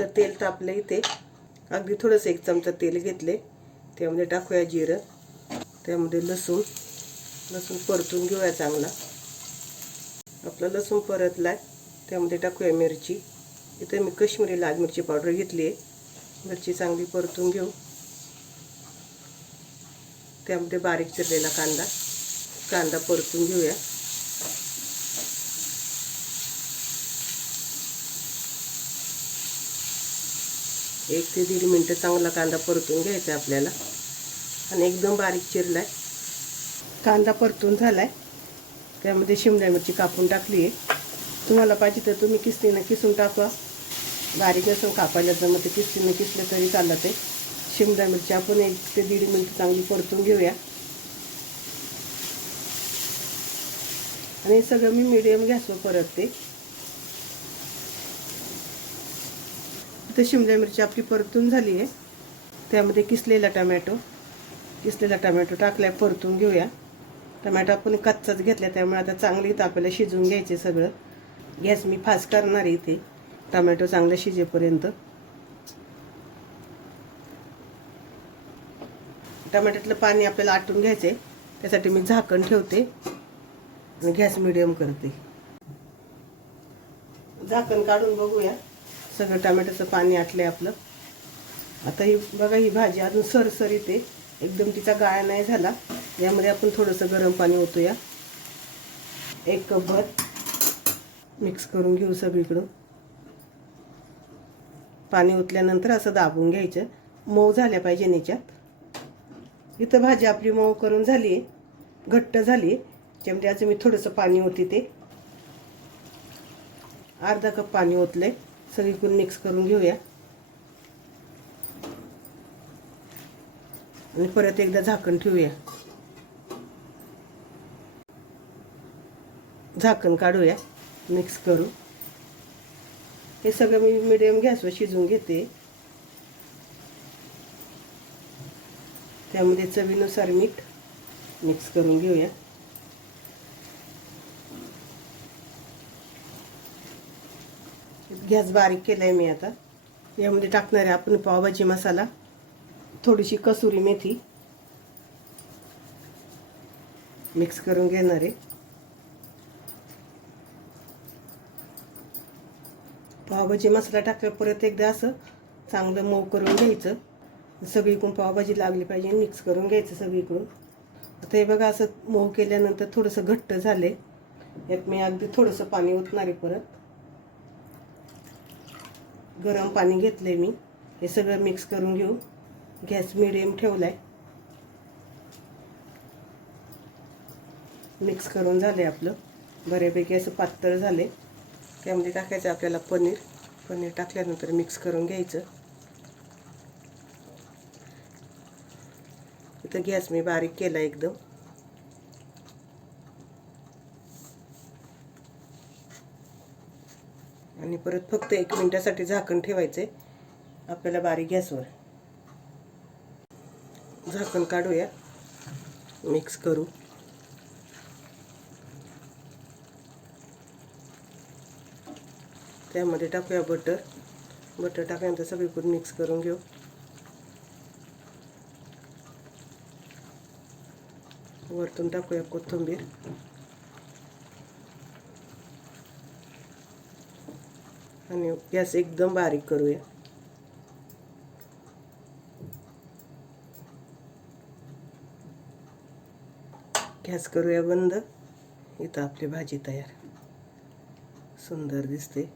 आपलं तेल तापलं इथे. अगदी थोडंसं 1 चमचा तेल घेतले. त्यामध्ये टाकूया जिरं. त्यामध्ये लसूण परतून घेऊया चांगला. आपला लसूण परतलाय. त्यामध्ये टाकूया मिरची. इथे मी काश्मीरी लाल मिरची पावडर घेतली आहे. मिरची चांगली परतून घेऊ. त्यामध्ये बारीक चिरलेला कांदा परतून घेऊया. एक ते 1.5 मिनिटं चांगला कांदा परतून घ्यायचा आपल्याला. आणि एकदम बारीक चिरलाय. कांदा परतून झालाय. त्यामध्ये शिमला मिरची कापून टाकली आहे. तुम्हाला पाहिजे तर तुम्ही किसणीने किसून टाका. बारीक असं कापायला जमत किसणीने किसलं तरी चालतं आहे. शिमला मिरची आपण 1 ते 1.5 मिनिट चांगली परतून घेऊया. आणि सगळं मी मीडियम गॅसवर परतते. इथे शिमला मिरची आपली परतून झाली आहे. त्यामध्ये किसलेला टमॅटो टाकलाय. परतून घेऊया. टमॅटो आपण कच्चाच घेतला त्यामुळे आता चांगली आपल्याला शिजवून घ्यायचे सगळं. गॅस मी फास्ट करणार आहे इथे टमॅटो चांगलं शिजेपर्यंत. टमॅट्यातलं पाणी आपल्याला आटून घ्यायचं आहे. त्यासाठी मी झाकण ठेवते आणि गॅस मिडियम करते. झाकण काढून बघूया. सगळं टमॅटोचं पाणी आटलंय आपलं. आता ही बघा, ही भाजी अजून सरसरीत आहे. एकदम तिचा गाळा नाही झाला. यामध्ये आपण थोडंसं गरम पाणी ओतूया. 1 कपभर मिक्स करून घेऊ सगळीकडून. पाणी ओतल्यानंतर असं दाबून घ्यायचं. मऊ झाल्या पाहिजे ह्याच्यात. इथं भाजी आपली मऊ करून झाली आहे, घट्ट झाली. त्यामध्ये आज मी थोडंसं पाणी ओतते. ते अर्धा कप पाणी ओतलंय. सगळीकडून मिक्स करून घेऊया. आणि परत एकदा झाकण ठेवूया. झाकण काढूया. मिक्स करू. हे सगळं मी मीडियम गॅसवर शिजवून घेते. त्यामध्ये चवीनुसार मीठ मिक्स करून घेऊया. गॅस बारीक केलाय मी आता. यामध्ये टाकणार आहे आपण पावभाजी मसाला, थोडीशी कसुरी मेथी मिक्स करून घेणार आहे. पावभाजी मसाला टाकल्यावर परत एकदा असं चांगलं मऊ करून घ्यायचं. सगळीकडून पावभाजी लागली पाहिजे. मिक्स करून घ्यायचं सगळीकडून. आता हे बघा, असं मऊ केल्यानंतर थोडंसं घट्ट झाले. यात मी अगदी थोडंसं पाणी ओतणार आहे. परत गरम पाणी घेतलंय मी. हे सगळं मिक्स करून घेऊ. गॅस मिडियम ठेवलाय. मिक्स करून झाले आपलं. बऱ्यापैकी असं पातळ झाले. त्यामध्ये टाकायचं आपल्याला पनीर टाकल्यानंतर मिक्स करून घ्यायचं. इथं गॅस मी बारीक केला एकदम. आणि परत फक्त 1 मिनिटासाठी झाकण ठेवायचे आपल्याला बारीक गॅसवर. झाकण काढूया. मिक्स करू. त्यामध्ये टाकूया बटर टाकल्यानंतर सगळीकडून मिक्स करून घेऊ. वरतून टाकूया कोथिंबीर. आणि गॅस एकदम बारीक करूया. गॅस करूया बंद. इथं आपली भाजी तयार. सुंदर दिसते.